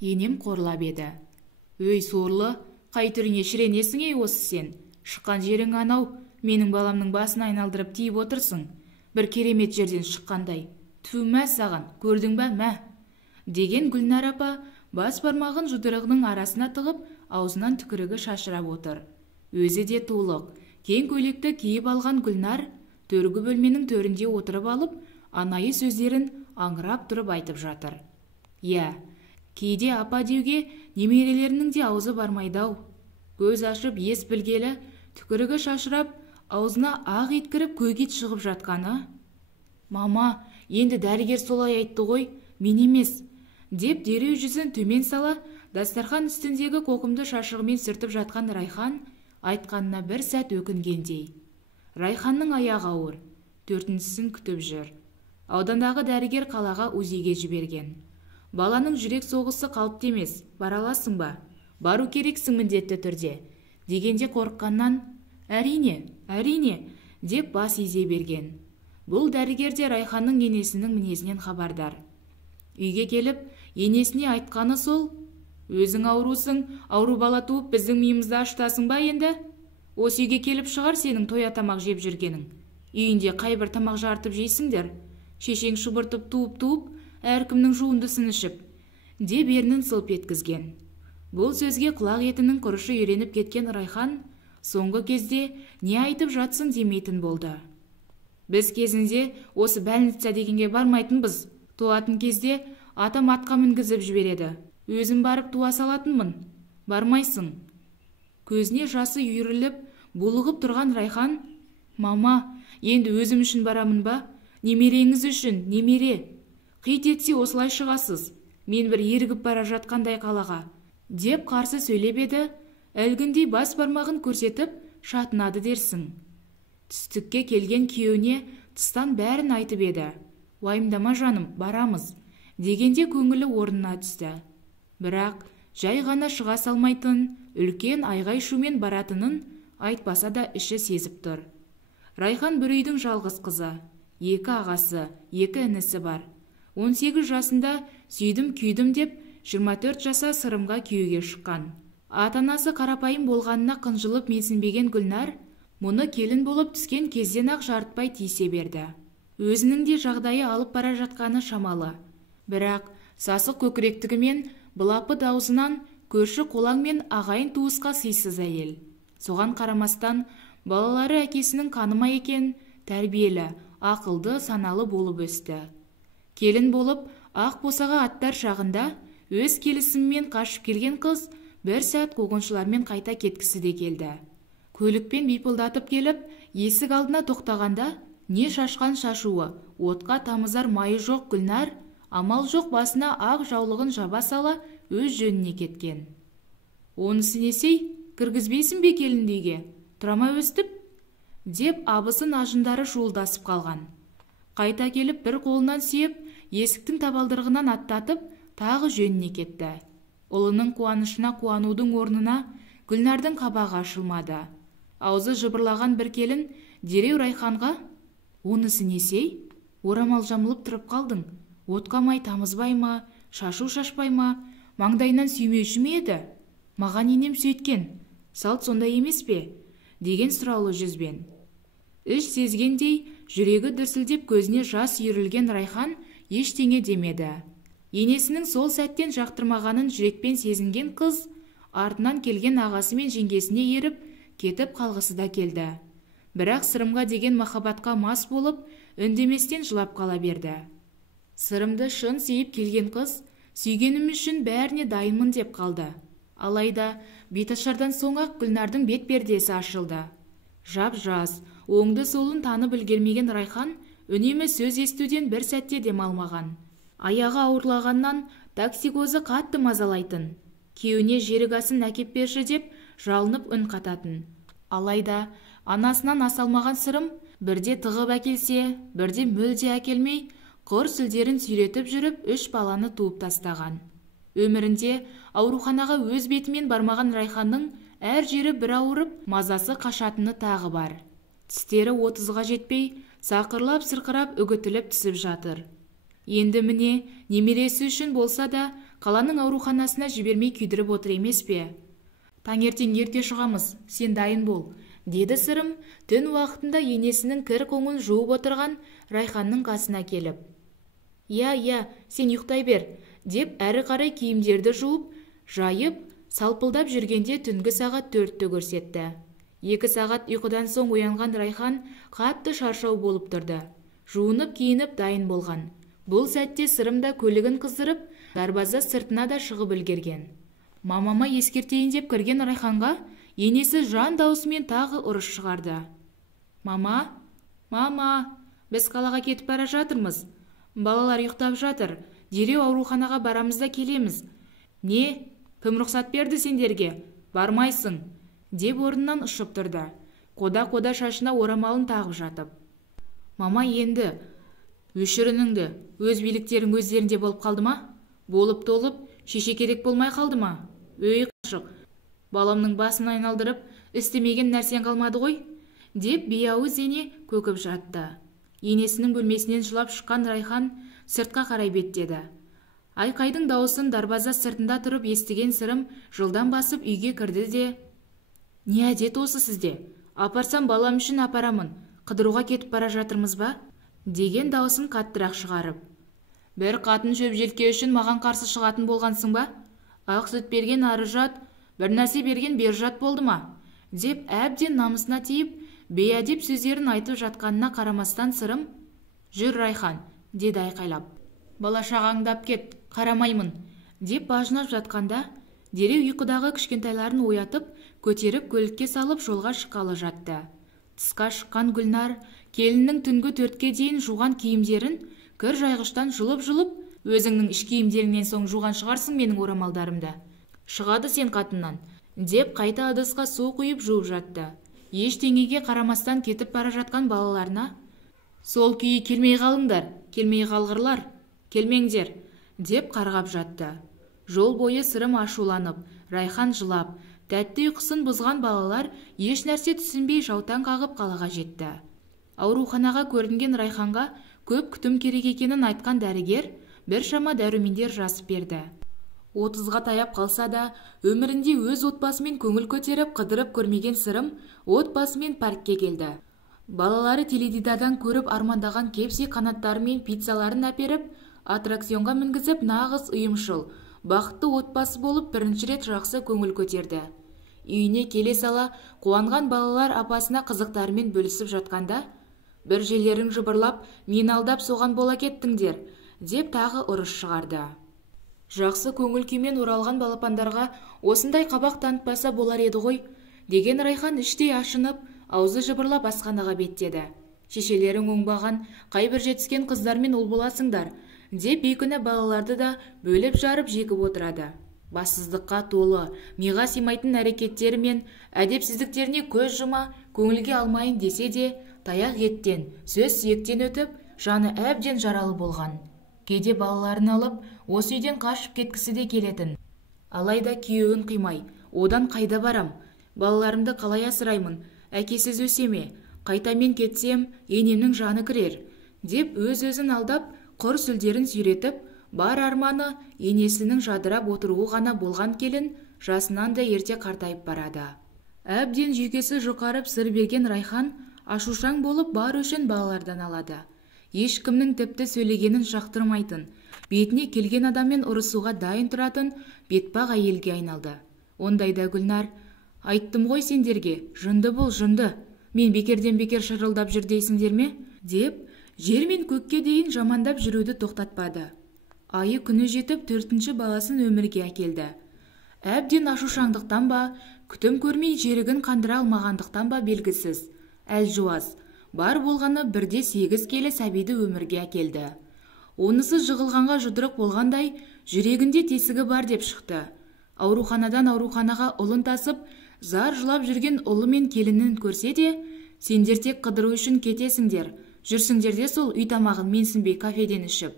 Енем қорлап еді. Өй сорлы, қай түріңе шіренесің ей осы сен? Шыққан жерің анау, менің баламның басын айналдырып тиіп отырсың. Бір керемет жерден шыққандай. Ту мә саған, көрдің бә мә? Деген Гүлнар апа бас бармағын жұдырығының арасына тығып, аузынан түкірігі шашырап отыр. Өзі де толық, кең көйлекті киіп алған Гүлнар төргі бөлменің төрінде отырып алып, анайы сөздерін аңырап тұрып айтып жатыр. Я, кейде апа деуге немерелерінің де аузы бармайды-ау. Көз ашып ес білгелі, түкірігі шашырап, аузына ақ ит кіріп көк ит шығып жатқаны. Мама, енді дәрігер солай айтты ғой, мен емес, деп дереу жүзін төмен сала, дастархан үстіндегі қоқымды шашығымен сүртіп жатқан Райхан айтқанына бір сәт өкінгендей. Райханның аяғы ауыр, 4-сін күтіп жүр. Аудандағы дәрігер қалаға УЗИге жіберген. Баланың жүрек соғысы қалыпты емес, бара аласың ба? Бару керексің міндетті түрде. Дегенде қорыққаннан, әрине, деп бас изе берген. Бұл дәрігер де Райханның енесінің мінезінен хабардар. Үйге келіп, енесіне айтқаны сол: өзің аурусың, ауру бала туып біздің миымызды ашытасың ба енді? Осы үйге келіп шығар сенің тоя тамақ жеп жүргенің. Үйінде қайбір тамақ жартып жейсіңдер. Шешең шұбыртып туып, әркімнің жуындысын ішіп, деп ернін сылп еткізген. Бұл сөзге құлақ етінің құрышы үйреніп кеткен Райхан соңғы кезде не айтып жатсын демейтін болды. Біз кезінде осы больница дегенге бармайтынбыз. Туатын кезде атам атқа мінгізіп жібереді. Өзім барып туа салатынмын. Бармайсың. Көзіне жасы үйіріліп, булығып тұрған Райхан: мама, енді өзім үшін барамын ба? Немереңіз үшін, немере. Қит етсе осылай шығасыз. Мен бір ерігіп бара жатқандай қалаға, деп қарсы сөйлеп еді. Әлгіндей бас бармағын көрсетіп шатынады дерсің. Түстікке келген күйеуіне тыстан бәрін айтып еді. Уайымдама жаным, барамыз, дегенде көңілі орнына түсті. Бірақ жай ғана шыға салмайтын, үлкен айғай-шумен баратынын айтпаса да іші сезіп тұр. Райхан бір үйдің жалғыз қызы, 2 ағасы, 2 інісі бар. 18 жасында сүйдім-күйдім деп 24 жаса сырымға күйеуге шыққан. Ата-анасы қарапайым болғанына қынжылып менсінбеген Гүлнар мұны келін болып түскен кезден-ақ жарытпай тиісе берді. Өзінің де жағдайы алып бара жатқаны шамалы. Бірақ сасық көкіректігімен, былапы даусынан көрші қолаң мен ағайын туысқа сыйсыз әйел. Соған қарамастан балалары әкесінің қаныма екен, тәрбиелі, ақылды, саналы болып өсті. Келін болып ақ босаға аттар шағында өз келісімімен қашып келген қыз бір сәт қуғыншылармен қайта кеткісі де келді. Көлікпен бипылдатып келіп, есік алдына тоқтағанда не шашқан шашуы, отқа тамызар майы жоқ Гүлнар, амал жоқ басына ақ жаулығын жаба сала өз жөніне кеткен. Онысы несей, кіргізбейсің бе келіндейге? Тұрама өстіп? Деп абысын ажындары шуылдасып қалған. Қайта келіп бір қолынан сүйеп, есіктің табалдырығынан аттатып, тағы жөніне кетті. Ұлының қуанышына қуанудың орнына Гүлнардың қабағы ашылмады. Аузы жыбырлаған бір келін дереу Райханға: онысы несей? Орамал жамылып тұрып қалдың. Отқа май тамызбай ма, шашу шашпай ма, маңдайынан сүймеуші ме еді? Маған енем сөйткен. Салт сондай емес пе? Деген сұраулы жүзбен. Іш сезгендей, жүрегі дүрсілдеп көзіне жас үйірілген Райхан ештеңе демеді. Енесінің сол сәттен жақтырмағанын жүрекпен сезінген қыз артынан келген ағасы мен жеңгесіне еріп кетіп қалғысы да келді. Бірақ сырымға деген махаббатқа мас болып, үндеместен жылап қала берді. Сырымды шын сүйіп келген қыз сүйгенім үшін бәріне дайынмын деп қалды. Алайда беташардан соң-ақ Гүлнардың бет пердесі ашылды. Жап-жас, оңды солын танып үлгермеген Райхан үнемі сөз естуден бір сәтте демалмаған. Аяғы ауырлағаннан токсикозы қатты мазалайтын. Күйеуіне жерік асын әкеп берші деп жалынып үн қататын. Алайда анасынан асалмаған сырым бірде тығып әкелсе, бірде мүлде әкелмей, құр сүлдерін сүйретіп жүріп 3 баланы туып тастаған. Өмірінде ауруханаға өз бетімен бармаған Райханның әр жері бір ауырып, мазасы қашатыны тағы бар. Тістері 30-ға жетпей, сақырлап-сырқырап үгітіліп түсіп жатыр. Енді міне, немересі үшін болса да қаланың ауруханасына жібермей күйдіріп отыр емес пе? Таңертең ерте шығамыз, сен дайын бол, деді Сырым түн уақытында енесінің кір-қоңын жуып отырған Райханның қасына келіп. Я, сен ұйықтай бер, деп әрі қарай киімдерді жуып, жайып, салпылдап жүргенде түнгі сағат 4-ті көрсетті. 2 сағат ұйқыдан соң оянған Райхан қатты шаршау болып тұрды. Жуынып киініп дайын болған. Бұл сәтте Сырым да көлігін қыздырып, дарбаза сыртына да шығып үлгерген. Мамама ескертейін деп кірген Райханға енесі жан даусымен тағы ұрыс шығарды. Мама, біз қалаға кетіп бара жатырмыз. Балалар ұйықтап жатыр. Дереу ауруханаға барамыз да келеміз. Не? Кім рұқсат берді сендерге? Бармайсың, деп орнынан ұшып тұрды. Қода-қода шашына орамалын тағып жатып. Мама, енді өшір үніңді. Өз биліктерің өздерінде болып қалды ма? Болып толып, шеше керек болмай қалды ма? Өй қашық, баламның басын айналдырып, істемеген нәрсен қалмады ғой, деп бейауыз ене көкіп жатты. Енесінің бөлмесінен жылап шыққан Райхан сыртқа қарай беттеді. Айқайдың дауысын дарбаза сыртында тұрып естіген Сырым жылдан басып үйге кірді де: «Не әдет осы сізде? Апарсам балам үшін апарамын. Қыдыруға кетіп бара жатырмыз ба?» деген дауысын қаттырақ шығарып. «Бір қатын шөп желке үшін маған қарсы шығатын болғансың ба? Ақ сүт берген ары жат, бір нәрсе берген бер жат болды ма?» деп әбден намысына тиіп, бейәдеп сөздерін айтып жатқанына қарамастан Сырым: «Жүр Райхан», деді айқайлап. «Бала шағаңдап кет, қарамаймын», деп бажынап жатқанда, дереу ұйқыдағы кішкентайларын оятып, көтеріп көлікке салып жолға шыққалы жатты. Тысқа шыққан Гүлнар келіннің түнгі 4-ке дейін жуған киімдерін кір жайғыштан жұлып-жұлып, «Өзіңнің іш киімдеріңнен соң жуған шығарсың менің орамалдарымды. Шығады сен қатыннан», деп қайта ыдысқа су құйып жуып жатты. Ештеңеге қарамастан кетіп бара жатқан балаларына: «Сол күйі келмей қалыңдар, келмей қалғырлар, келмеңдер», деп қарғап жатты. Жол бойы Сырым ашуланып, Райхан жылап, тәтті ұйқысын бұзған балалар еш нәрсе түсінбей жаутаң қағып қалаға жетті. Ауруханаға көрінген Райханға көп күтім керек екенін айтқан дәрігер біршама дәрумендер жазып берді. 30-ға таяп қалса да, өмірінде өз отбасымен көңіл көтеріп қыдырып көрмеген Сырым отбасымен паркке келді. Балалары теледидардан көріп армандаған кепси қанаттары мен пиццаларын әперіп, аттракционға мінгізіп, нағыз ұйымшыл, бақытты отбасы болып бірінші рет жақсы көңіл көтерді. Үйіне келе сала, қуанған балалар апасына қызықтарымен бөлісіп жатқанда: «Бір желерің жыбырлап, мен алдап соған бола кеттіңдер», деп тағы ұрыс шығарды. Жақсы көңіл күймен оралған балапандарға осындай қабақ танытпаса болар еді ғой, деген Райхан іштей ашынып, аузы жыбырлап асханаға беттеді. «Шешелерің оңбаған, қайбір жетіскен қыздармен ұл боласыңдар», деп бейкүнә балаларды да бөліп жарып жегіп отырады. Бассыздыққа толы, миға симайтын әрекеттері мен әдепсіздіктеріне көз жұма, көңілге алмайын десе де, таяқ еттен, сөз сүйектен өтіп, жаны әбден жаралы болған. Кейде балаларын алып, осы үйден қашып кеткісі де келетін. Алайда күйеуін қимай, одан қайда барам? Балаларымды қалай асыраймын? Әкесіз өсеме? Қайтамен кетсем, енемнің жаны кірер, деп өз-өзін алдап, құр сүлдерін сүйретіп, бар арманы енесінің жадырап отыруы ғана болған келін жасынан да ерте қартайып барады. Әбден жүйкесі жұқарып сыр берген Райхан ашушаң болып бар өшін балалардан алады. Ешкімнің тіпті сөйлегенін жақтырмайтын, бетіне келген адаммен ұрысуға дайын тұратын бетпақ әйелге айналды. Ондайда Гүлнар: «Айттым ғой сендерге, жынды бұл, жынды. Мен бекерден бекер шырылдап жүр дейсіңдер ме?» деп жер мен көкке дейін жамандап жүруді тоқтатпады. Айы күні жетіп 4-ші баласын өмірге әкелді. Әбден ашушаңдықтан ба, күтім көрмей жерігін қандыра алмағандықтан ба белгісіз, әлжуаз, бар болғаны 1-8 келі сәбиді өмірге әкелді. Онысы жығылғанға жұдырық болғандай, жүрегінде тесігі бар деп шықты. Ауруханадан ауруханаға ұлын тасып, зар жылап жүрген ұлы мен келінін көрсе де, «Сендер тек қыдыру үшін кетесіңдер, жүрсіңдер де сол үй тамағын менсінбей кафеден ішіп»,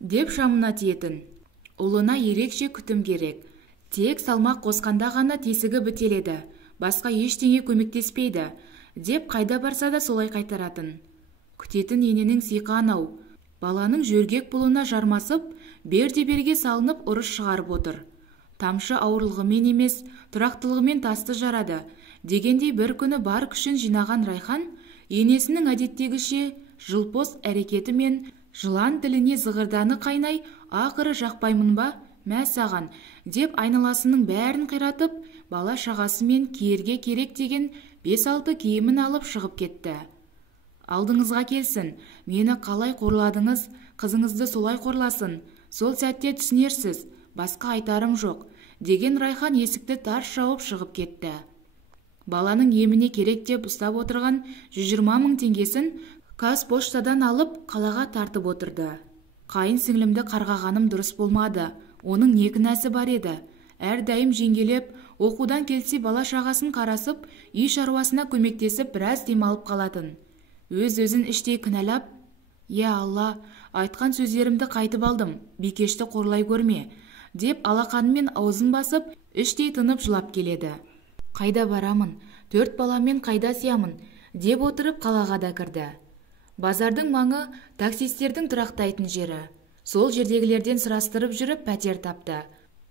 деп шамына тиетін. Ұлына ерекше күтім керек. Тек салмақ қосқанда ғана тесігі бітеледі, басқа ештеңе көмектеспейді, деп қайда барса да солай қайтаратын. Күтетін ененің сиқы анау. Баланың жөргек бұлына жармасып, берде-берге салынып ұрыс шығарып отыр. Тамшы ауырлығымен емес, тұрақтылығымен тасты жарады дегендей бір күні бар күшін жинаған Райхан енесінің әдеттегіше жылпос әрекеті мен жылан тіліне зығырданы қайнай, ақыры жақпаймын ба, мә саған деп айналасының бәрін қиратып, бала шағасымен киерге керек деген 5-6 киімін алып шығып кетті. Алдыңызға келсін, мені қалай қорладыңыз, қызыңызды солай қорласын, сол сәтте түсінерсіз, басқа айтарым жоқ, деген Райхан есікті тарс жауып шығып кетті. Баланың еміне керек деп ұстап отырған 120 000 теңгесін Қазпоштадан алып қалаға тартып отырды. Қайын сіңлімді қарғағаным дұрыс болмады, оның не кінәсі бар еді. Әрдайым жеңгелеп, оқудан келсе бала шағасын қарасып, үй шаруасына көмектесіп біраз демалып қалатын. Өз-өзін іштей кінәлап, «Я Алла, айтқан сөздерімді қайтып алдым, Бикешті қорлай көрме», деп алақанымен аузын басып, іштей тынып жылап келеді. Қайда барамын, 4 баламен қайда сиямын, деп отырып қалаға да кірді. Базардың маңы таксистердің тұрақтайтын жері. Сол жердегілерден сұрастырып жүріп пәтер тапты.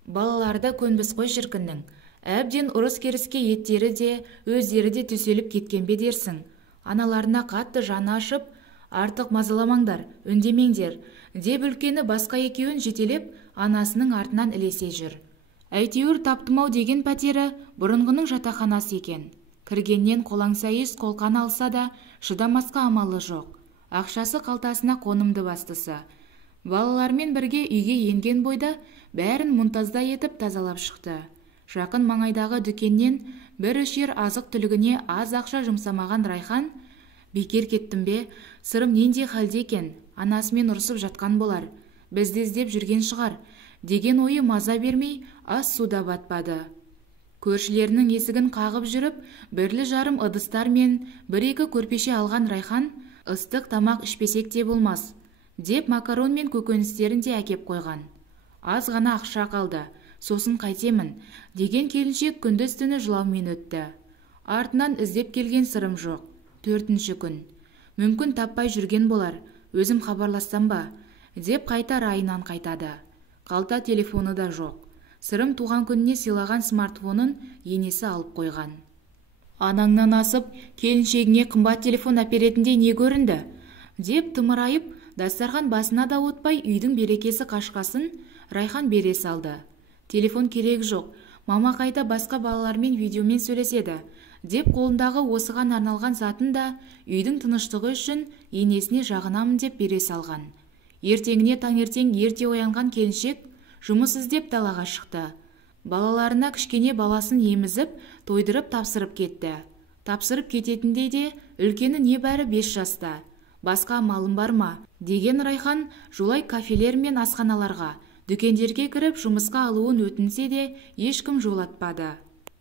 Балаларда көнбіс қой шіркіннің. Әбден ұрыс-керіске еттері де, өздері де төселіп кеткен бе дерсің. Аналарына қатты жаны ашып, артық мазаламаңдар, үндемеңдер, деп үлкені басқа екеуін жетелеп, анасының артынан ілесе жүр. Әйтеуір таптымау деген пәтері бұрынғының жатақханасы екен. Кіргеннен қолаңсайыз қолқан алса да, шыдамасқа амалы жоқ. Ақшасы қалтасына қонымды бастысы. Балалармен бірге үйге енген бойда бәрін мұнтазда етіп тазалап шықты. Жақын маңайдағы дүкеннен бір үшер азық түлігіне аз ақша жұмсамаған Райхан, «Бекер кеттім бе, сырым ненде халде екен, анасымен ұрысып жатқан болар, бізді іздеп жүрген шығар», деген ойы маза бермей, ас суда батпады. Көршілерінің есігін қағып жүріп, бірлі-жарым ыдыстар мен 1-2 көрпеше алған Райхан, ыстық тамақ ішпесек те болмас, деп макарон мен көкөністерін де әкеп қойған. Аз ғана ақша қалды, сосын қайтемін, деген келіншек күндіз-түні жылаумен өтті. Артынан іздеп келген сырым жоқ. 4-ші күн. Мүмкін таппай жүрген болар, өзім хабарлассам ба, деп қайта райынан қайтады. Қалта телефоны да жоқ. Сырым туған күніне сыйлаған смартфонын енесі алып қойған. Анаңнан асып, келіншегіңе қымбат телефон әперетіндей не көрінді? Деп тымырайып, дастархан басына да отпай үйдің берекесі қашқасын Райхан бере салды. Телефон керек жоқ, мама қайта басқа балалармен видеомен сөйлеседі, деп қолындағы осыған арналған затын да үйдің тыныштығы үшін енесіне жағынамын деп бере салған. Ертеңіне таңертең ерте оянған келіншек жұмыс іздеп далаға шықты. Балаларына кішкене баласын емізіп, тойдырып тапсырып кетті. Тапсырып кететіндей де үлкені небәрі 5 жаста. Басқа малым бар ма? Деген Райхан жолай кафелер мен асханаларға, дүкендерге кіріп жұмысқа алуын өтінсе де ешкім жолатпады.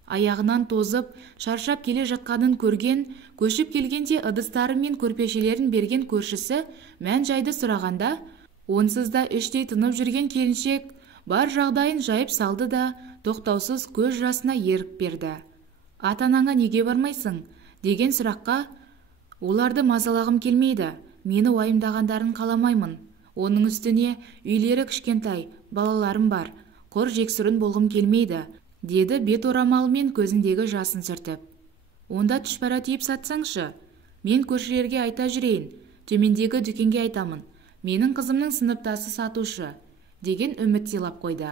Аяғынан тозып, шаршап келе жатқанын көрген, көшіп келгенде ыдыстары мен көрпешелерін берген көршісі мән-жайды сұрағанда, онсыз да іштей тынып жүрген келіншек бар жағдайын жайып салды да, тоқтаусыз көз жасына ерік берді. «Ата-анаңа неге бармайсың?» деген сұраққа, «Оларды мазалағым келмейді, мені уайымдағандарын қаламаймын. Оның үстіне үйлері кішкентай, балаларым бар, құр жексұрын болғым келмейді», деді бет орамалымен көзіндегі жасын сүртіп. «Онда түшпәра тиіп сатсаңшы, мен көршілерге айта жүрейін, төмендегі дүкенге айтамын, менің қызымның сыныптасы сатушы», деген үміт сыйлап қойды.